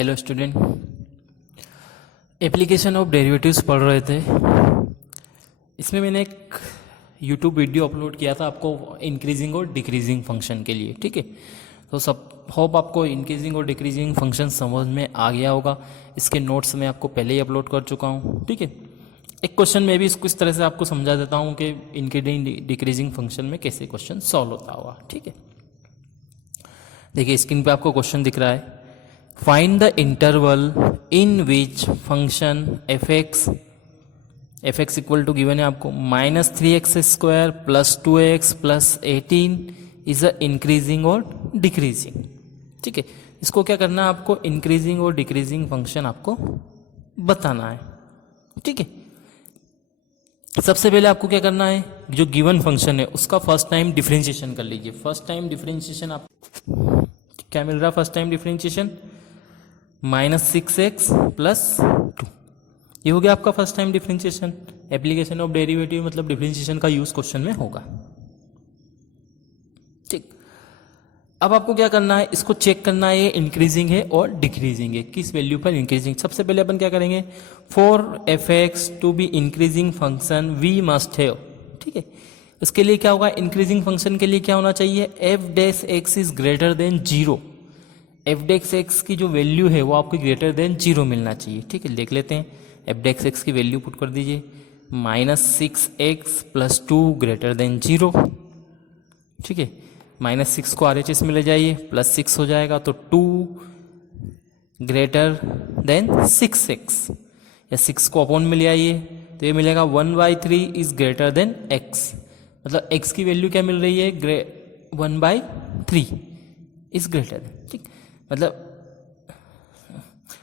Hello student, application of derivatives पढ़ रहे थे। इसमें मैंने एक यूट्यूब वीडियो अपलोड किया था आपको इंक्रीजिंग और डिक्रीजिंग फंक्शन के लिए। ठीक है, तो सब होप आपको इंक्रीजिंग और डिक्रीजिंग फंक्शन समझ में आ गया होगा। इसके नोट्स मैं आपको पहले ही अपलोड कर चुका हूँ। ठीक है, एक क्वेश्चन में भी इसको इस तरह से आपको समझा देता हूँ कि इंक्रीजिंग डिक्रीजिंग फंक्शन में कैसे क्वेश्चन सॉल्व होता होगा। ठीक है, देखिए स्क्रीन पे आपको क्वेश्चन दिख रहा है, find the interval in which function F X equal to given है आपको -3x² + 2x + 18 is a increasing और डिक्रीजिंग। ठीक है, इसको क्या करना है आपको, इंक्रीजिंग और डिक्रीजिंग फंक्शन आपको बताना है। ठीक है, सबसे पहले आपको क्या करना है, जो गिवन फंक्शन है उसका फर्स्ट टाइम डिफरेंशिएशन कर लीजिए। फर्स्ट टाइम डिफरेंशिएशन आप क्या मिल रहा है, फर्स्ट टाइम डिफरेंशिएशन -6x + 2, ये हो गया आपका first time differentiation. Application of derivative मतलब डिफरेंशिएशन का यूज क्वेश्चन में होगा। ठीक, अब आपको क्या करना है, इसको चेक करना है ये इंक्रीजिंग है और डिक्रीजिंग है, किस वैल्यू पर इंक्रीजिंग। सबसे पहले अपन क्या करेंगे, for f(x) to be increasing function we must have. ठीक है, इसके लिए क्या होगा, इंक्रीजिंग फंक्शन के लिए क्या होना चाहिए, f(x) is greater than 0। f(x) की जो वैल्यू है वो आपको ग्रेटर देन 0 मिलना चाहिए। ठीक है, देख लेते हैं, f(x) की वैल्यू पुट कर दीजिए, -6x + 2 ग्रेटर देन 0। ठीक है, -6 को RHS में ले जाइए, +6 हो जाएगा, तो 2 ग्रेटर देन 6x, या 6 को अपॉन में ले आइए तो ये मिलेगा 1/3 इज ग्रेटर देन x। मतलब x की वैल्यू क्या मिल रही है, 1/3 इज ग्रेटर देन। ठीक, मतलब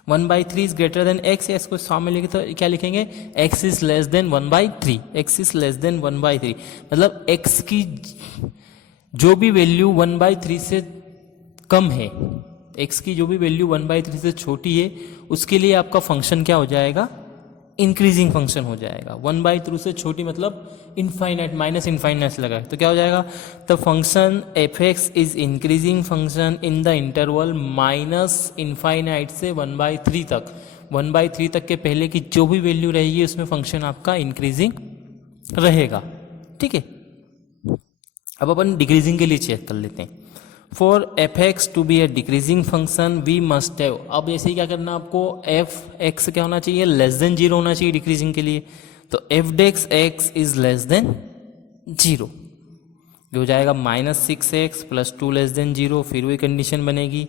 1/3 इज ग्रेटर देन x, या इसको सामने लिखे तो क्या लिखेंगे, x is less than 1/3, x is less than 1/3, मतलब x की जो भी वैल्यू 1/3 से कम है, x की जो भी वैल्यू 1/3 से छोटी है, उसके लिए आपका फंक्शन क्या हो जाएगा, इंक्रीजिंग फंक्शन हो जाएगा। 1/3 से छोटी मतलब इनफाइनाइट, माइनस इनफाइनाइट से लगा तो क्या हो जाएगा, the function f(x) is increasing function in the interval -∞ से 1/3 तक। 1/3 तक के पहले की जो भी वैल्यू रहेगी उसमें फंक्शन आपका इंक्रीजिंग रहेगा। ठीक है, अब अपन डिक्रीजिंग के लिए चेक कर लेते हैं। For f(x) to be a decreasing function we must have, अब ऐसे ही क्या करना आपको, f(x) क्या होना चाहिए, लेस देन 0 होना चाहिए डिक्रीजिंग के लिए, तो f(x) इज लेस देन 0, जो हो जाएगा -6x + 2 लेस देन 0, फिर वही कंडीशन बनेगी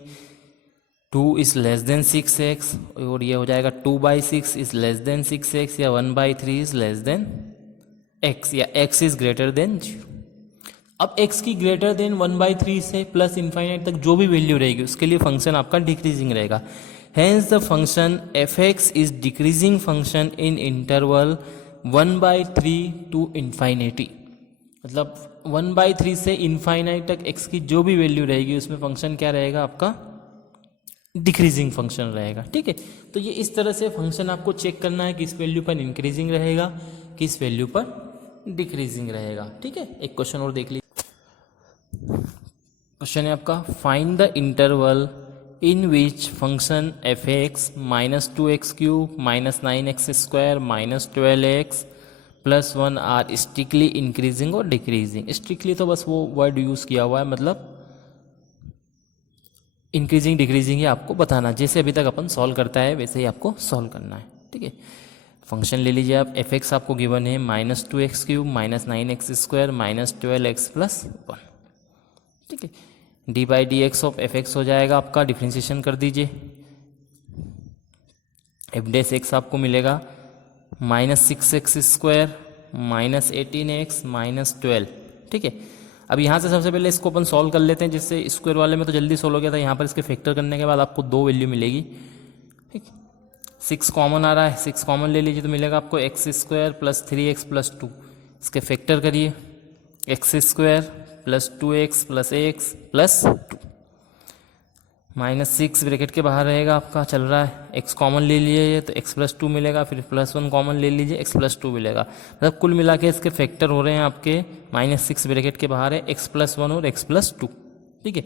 2 इज लेस देन 6x, और ये हो जाएगा 2/6 इज लेस देन 6x, या 1/3 इज लेस देन x, या x इज ग्रेटर देन 0। अब x की ग्रेटर देन 1/3 से प्लस इनफाइनाइट तक जो भी वैल्यू रहेगी उसके लिए फंक्शन आपका डिक्रीजिंग रहेगा। Hence the function f(x) is decreasing function in interval 1/3 to infinity, मतलब 1/3 से इनफाइनाइट तक x की जो भी वैल्यू रहेगी उसमें फंक्शन क्या रहेगा, आपका डिक्रीजिंग फंक्शन रहेगा। ठीक है, तो ये इस तरह से फंक्शन आपको चेक करना है, किस वैल्यू पर इंक्रीजिंग रहेगा, किस वैल्यू पर डिक्रीजिंग रहेगा। ठीक है, एक क्वेश्चन और देख लीजिए। क्वेश्चन है आपका, find the interval in which function f(x) -2x³ -9x² -12x + 1 are strictly increasing और डिक्रीजिंग। स्ट्रिक्टली तो बस वो वर्ड यूज किया हुआ है, मतलब इंक्रीजिंग डिक्रीजिंग ही आपको बताना, जैसे अभी तक अपन सॉल्व करता है वैसे ही आपको सॉल्व करना है। ठीक है, फंक्शन ले लीजिए आप, f(x) आपको गिवन है -2x³ -9x² -12x + 1। ठीक है, d/dx ऑफ f(x) हो जाएगा आपका, डिफ्रेंशिएशन कर दीजिए, f(x) आपको मिलेगा -6x² -18x -12। ठीक है, अब यहाँ से सबसे पहले इसको अपन सॉल्व कर लेते हैं, जिससे स्क्वायर वाले में तो जल्दी सॉल्व हो गया था, यहाँ पर इसके फैक्टर करने के बाद आपको 2 वैल्यू मिलेगी। ठीक, 6 कॉमन आ रहा है, 6 कॉमन ले लीजिए तो मिलेगा आपको x² + 3x + 2, इसके फैक्टर करिए, x² + 2x + x + 2, -6 ब्रैकेट के बाहर रहेगा आपका, चल रहा है, x कॉमन ले लीजिए तो x + 2 मिलेगा, फिर +1 कॉमन ले लीजिए x + 2 मिलेगा, मतलब कुल मिला के इसके फैक्टर हो रहे हैं आपके, -6 ब्रैकेट के बाहर है x + 1 और x + 2। ठीक है,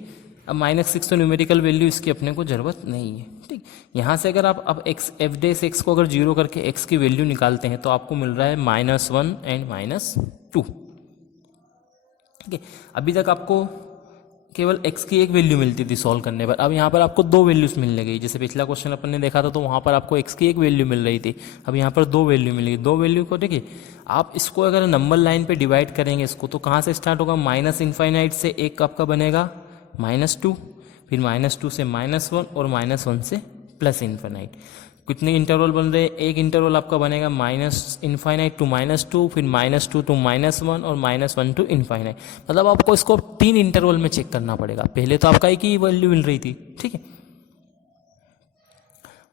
अब -6 तो न्यूमेरिकल वैल्यू इसकी अपने को ज़रूरत नहीं है, ठीक। यहाँ से अगर आप अब एक्स एफ डेस एक्स को अगर 0 करके एक्स की वैल्यू निकालते हैं तो आपको मिल रहा है -1 एंड -2, ठीक है। अभी तक आपको केवल x की एक वैल्यू मिलती थी सॉल्व करने पर, अब यहाँ पर आपको दो वैल्यूज मिलने गई। जैसे पिछला क्वेश्चन अपन ने देखा था तो वहाँ पर आपको x की एक वैल्यू मिल रही थी, अब यहाँ पर दो वैल्यू मिलेगी। दो वैल्यू को देखिए आप इसको अगर नंबर लाइन पे डिवाइड करेंगे इसको तो कहाँ से स्टार्ट होगा, -∞ से एक आपका बनेगा -2, फिर -2 से -1 और -1 से +∞। कितने इंटरवल बन रहे हैं, एक इंटरवल आपका बनेगा -∞ to -2, फिर -2 to -1 और -1 to ∞। मतलब आपको इसको 3 इंटरवल में चेक करना पड़ेगा। पहले तो आपका एक ही वैल्यू मिल रही थी, ठीक है,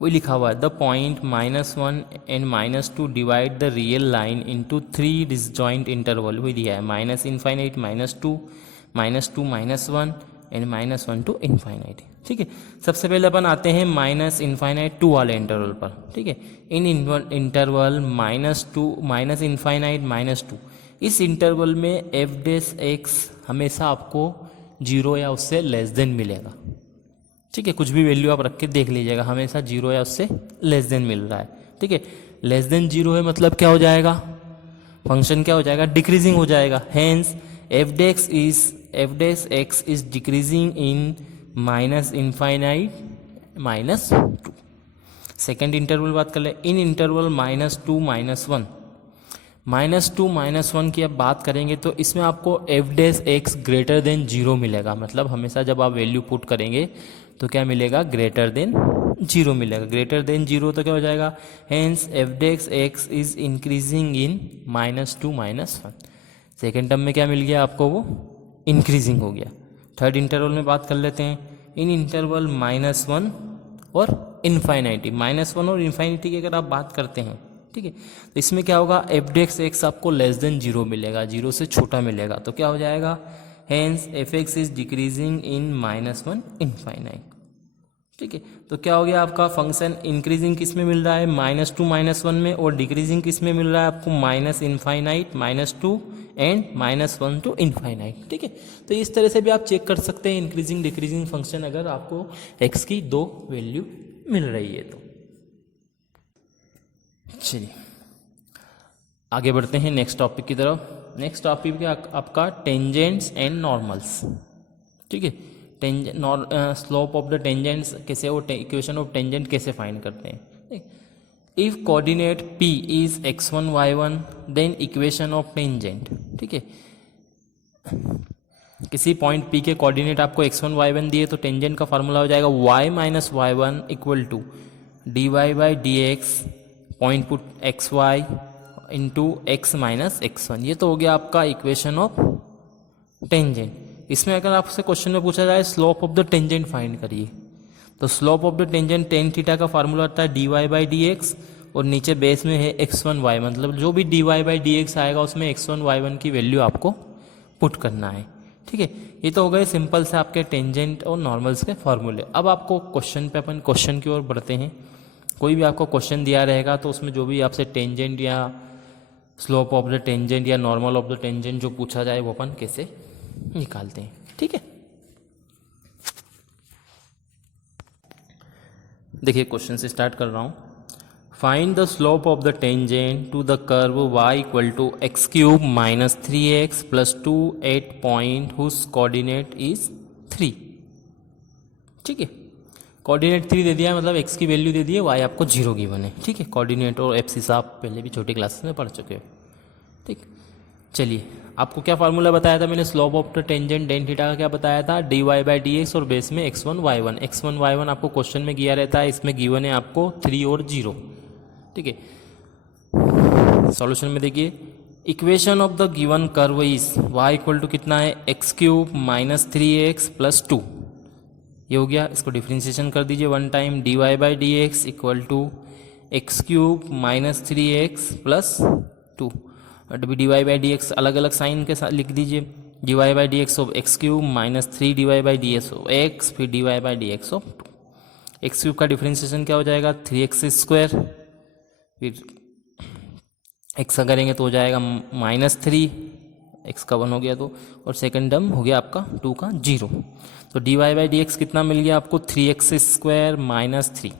वही लिखा हुआ है the point -1 and -2 divide the real line into 3 disjoint interval, वही दिया है -∞, -2, -2, -1 एंड -1 to ∞, ठीक है। सबसे पहले अपन आते हैं -∞ 2 वाले इंटरवल पर, ठीक है। इन इंटरवल -∞ -2, इस इंटरवल में एफ डेस एक्स हमेशा आपको 0 या उससे लेस देन मिलेगा, ठीक है। कुछ भी वैल्यू आप रख के देख लीजिएगा, हमेशा 0 या उससे लेस देन मिल रहा है, ठीक है। लेस देन 0 है मतलब क्या हो जाएगा, फंक्शन क्या हो जाएगा, डिक्रीजिंग हो जाएगा। Hence F dash X is decreasing in -∞ -2। Second interval बात कर ले, इन इंटरवल -2 -1, -2 -1 की अब बात करेंगे तो इसमें आपको F dash x greater than 0 मिलेगा। मतलब हमेशा जब आप वैल्यू पुट करेंगे तो क्या मिलेगा, ग्रेटर देन 0 मिलेगा। ग्रेटर देन 0 तो क्या हो जाएगा, hence F dash X is increasing in -2 -1। Second term में क्या मिल गया आपको, वो इंक्रीजिंग हो गया। थर्ड इंटरवल में बात कर लेते हैं, इन इंटरवल -1 और इन्फाइनाइटी, -1 और इन्फाइनिटी की अगर आप बात करते हैं, ठीक है, तो इसमें क्या होगा, एफ डेक्स एक्स आपको लेस देन 0 मिलेगा, 0 से छोटा मिलेगा, तो क्या हो जाएगा, hence F x is decreasing in -1 infinite, ठीक है। तो क्या हो गया आपका फंक्शन इंक्रीजिंग किस में मिल रहा है, -2 -1 में, और डिक्रीजिंग किस में मिल रहा है आपको, -∞ -2 एंड -1 to ∞, ठीक है। तो इस तरह से भी आप चेक कर सकते हैं इंक्रीजिंग डिक्रीजिंग फंक्शन अगर आपको x की दो वैल्यू मिल रही है तो। चलिए आगे बढ़ते हैं नेक्स्ट टॉपिक की तरफ। नेक्स्ट टॉपिक है आपका टेंजेंट्स एंड नॉर्मल्स, ठीक है। स्लोप ऑफ द टेंजेंट्स कैसे, वो इक्वेशन ऑफ टेंजेंट कैसे फाइंड करते हैं। If coordinate p is x1 y1 then equation of tangent, ठीक है। किसी पॉइंट p के कोऑर्डिनेट आपको x1 y1 दिए तो टेंजेंट का फार्मूला हो जाएगा y minus y1 equal to dy by D X, point put X Y into X minus x1। ये तो हो गया आपका इक्वेशन ऑफ टेंजेंट। इसमें अगर आपसे क्वेश्चन में पूछा जाए slope of the tangent find करिए, तो slope of the tangent tan theta का फार्मूला होता है dy बाई डी एक्स, और नीचे बेस में है x1 y, मतलब जो भी dy बाई डी एक्स आएगा उसमें x1 y1 की वैल्यू आपको पुट करना है, ठीक है। ये तो हो गए सिंपल से आपके टेंजेंट और नॉर्मल्स के फार्मूले। अब आपको क्वेश्चन पे अपन क्वेश्चन की ओर बढ़ते हैं। कोई भी आपको क्वेश्चन दिया रहेगा तो उसमें जो भी आपसे टेंजेंट या स्लोप ऑफ द टेंजेंट या नॉर्मल ऑफ द टेंजेंट जो पूछा जाए वो अपन कैसे निकालते हैं, ठीक है। देखिए क्वेश्चन से स्टार्ट कर रहा हूँ। Find the slope of the tangent to the curve y equal to X cube minus 3x plus 2 at point whose coordinate is 3, ठीक है। कोऑर्डिनेट 3 दे दिया मतलब x की वैल्यू दे दी है, y आपको 0 गिवन है, ठीक है। कोऑर्डिनेट और एब्सिस आप पहले भी छोटी क्लासेस में पढ़ चुके हो, ठीक। चलिए आपको क्या फार्मूला बताया था मैंने, slope of the tangent tan theta का क्या बताया था, dy बाई डी एक्स और बेस में x1 y1। x1 y1 आपको क्वेश्चन में किया रहता है, इसमें गिवन है आपको 3 और 0, ठीक है। सॉल्यूशन में देखिए equation of the given curve is y equal to कितना है, x cube minus 3x plus 2, ये हो गया। इसको डिफ्रेंशिएशन कर दीजिए one time, dy by D X equal to X cube minus 3x plus 2, अभी dy बाई डी एक्स अलग अलग साइन के साथ लिख दीजिए, dy by D x of x cube minus 3 dy by D x of x, फिर dy by D x of 2। X cube का differentiation क्या हो जाएगा, 3x स्क्वायर, फिर एक्स का करेंगे तो हो जाएगा -3 x का 1 हो गया तो, और सेकंड टर्म हो गया आपका 2 का 0। तो dy बाई डी एक्स कितना मिल गया आपको 3x स्क्वायर माइनस 3।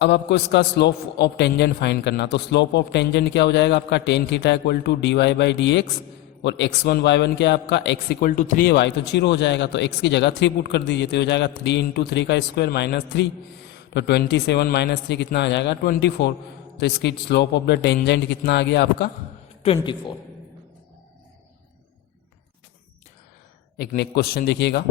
अब आपको इसका स्लोप ऑफ टेंजेंट फाइंड करना, तो स्लोप ऑफ टेंजेंट क्या हो जाएगा आपका tan theta equal to D Y by D X, और x1 y1 क्या है आपका x इक्वल टू 3 है, y तो 0 हो जाएगा, तो x की जगह 3 पुट कर दीजिए, तो हो जाएगा 3 इंटू 3 का स्क्वायर माइनस 3, तो 27 माइनस 3 कितना आ जाएगा 24। तो इसकी स्लोप ऑफ द टेंजेंट कितना आ गया आपका 24। एक नेक्स्ट क्वेश्चन देखिएगा,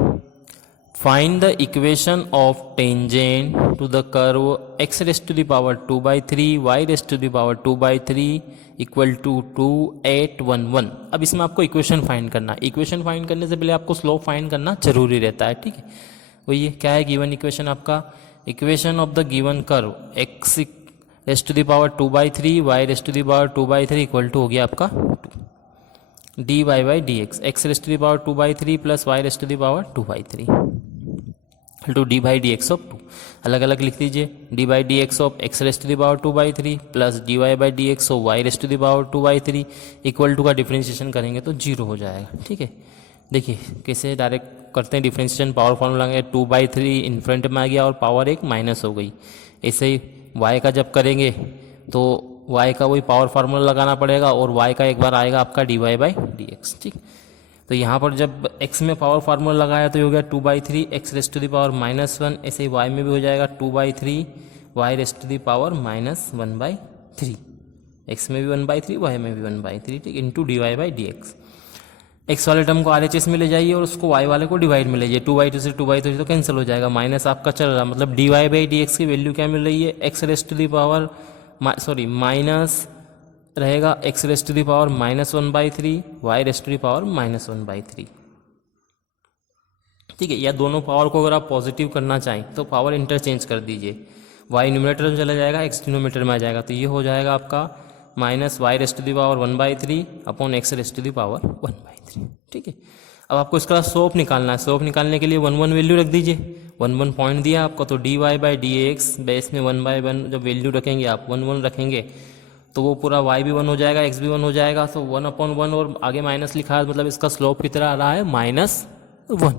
find the equation of tangent to the curve x raised to the power 2/3 y raised to the power 2/3 equal to 2 8 1 1। अब इसमें आपको इक्वेशन फाइंड करना है। इक्वेशन फाइंड करने से पहले आपको स्लोप फाइंड करना जरूरी रहता है, ठीक है। वो ये क्या है गिवन इक्वेशन आपका, equation of the given curve x raised to the power 2/3 y raised to the power 2/3 equal to हो गया आपका 2 dy by D x, X raised to the power 2/3 plus y raised to the power 2/3 to D by D x of 2। अलग अलग लिख दीजिए, D by D x of X raised to the power 2/3 plus D Y by D x of y raised to the power 2/3 equal to का differentiation करेंगे तो 0 हो जाएगा, ठीक है। देखिए कैसे डायरेक्ट करते हैं डिफ्रेंशिएशन, पावर फॉर्मूला लगाएंगे 2/3 इन फ्रंट में आ गया और पावर एक माइनस हो गई। ऐसे ही y का जब करेंगे तो y का वही पावर फार्मूला लगाना पड़ेगा और y का एक बार आएगा आपका d Y by D x, ठीक। तो यहाँ पर जब x में पावर फार्मूला लगाया तो ये हो गया 2/3 x raised to the power -1, ऐसे ही y में भी हो जाएगा 2/3 y raised to the power -1/3, x में भी 1/3 y में भी 1/3, ठीक, into d Y by D x. X वाले टर्म को RHS में ले जाइए और उसको y वाले को डिवाइड में ले जाइए, 2/2 से 2/3 तो कैंसिल हो जाएगा, माइनस आपका चल रहा, मतलब d Y by D x की वैल्यू क्या मिल रही है x raised to the power minus रहेगा x raised to the power -1/3 y raised to the power -1/3, ठीक है। या दोनों पावर को अगर आप पॉजिटिव करना चाहें तो पावर इंटरचेंज कर दीजिए, y न्यूमरेटर में चला जाएगा x डिनोमिनेटर में आ जाएगा, तो ये हो जाएगा आपका minus y raised to the power 1/3 upon x raised to the power 1/3, ठीक है। अब आपको इसका स्लोप निकालना है, स्लोप निकालने के लिए 1 1 वैल्यू रख दीजिए, 1 1 पॉइंट दिया आपको, तो d Y by D x base में 1/1 जब वैल्यू रखेंगे आप 1 1 रखेंगे तो वो पूरा y भी 1 हो जाएगा x भी 1 हो जाएगा, तो 1/1 और आगे माइनस लिखा है, मतलब इसका स्लोप कितना आ रहा है -1।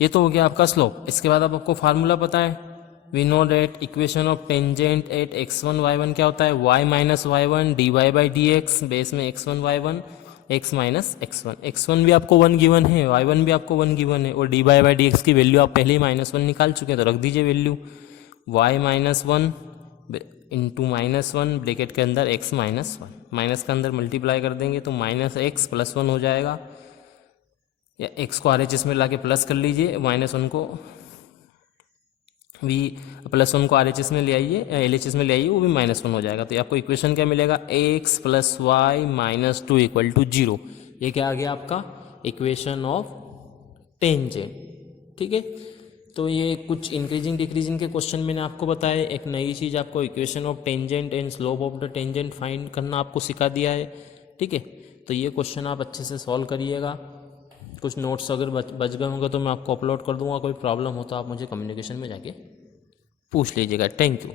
ये तो हो गया आपका स्लोप। इसके बाद अब आपको फार्मूला पता है, we know that equation of tangent at x1 y1 क्या होता है y minus y1 d Y by D x base में x1 y1 x minus x1। x1 भी आपको 1 गिवन है, y1 भी आपको 1 गिवन है, और d Y by D x की वैल्यू आप पहले ही -1 निकाल चुके हैं, तो रख दीजिए वैल्यू y -1 इंटू -1 ब्रैकेट के अंदर x -1, माइनस के अंदर मल्टीप्लाई कर देंगे तो -x + 1 हो जाएगा, या x को RHS में लाके प्लस कर लीजिए, -1 को +1 को RHS में ले आइए, LHS में ले आइए, वो भी -1 हो जाएगा। तो आपको इक्वेशन क्या मिलेगा x + y - 2 इक्वल टू 0। ये क्या आ गया आपका इक्वेशन ऑफ टेंजेंट, ठीक है। तो ये कुछ इंक्रीजिंग डिक्रीजिंग के क्वेश्चन मैंने आपको बताया, एक नई चीज़ आपको equation of tangent and slope of the tangent find करना आपको सिखा दिया है, ठीक है। तो ये क्वेश्चन आप अच्छे से सॉल्व करिएगा। कुछ नोट्स अगर बच गए होंगे तो मैं आपको अपलोड कर दूंगा, कोई प्रॉब्लम हो तो आप मुझे कम्युनिकेशन में जाके पूछ लीजिएगा। Thank you.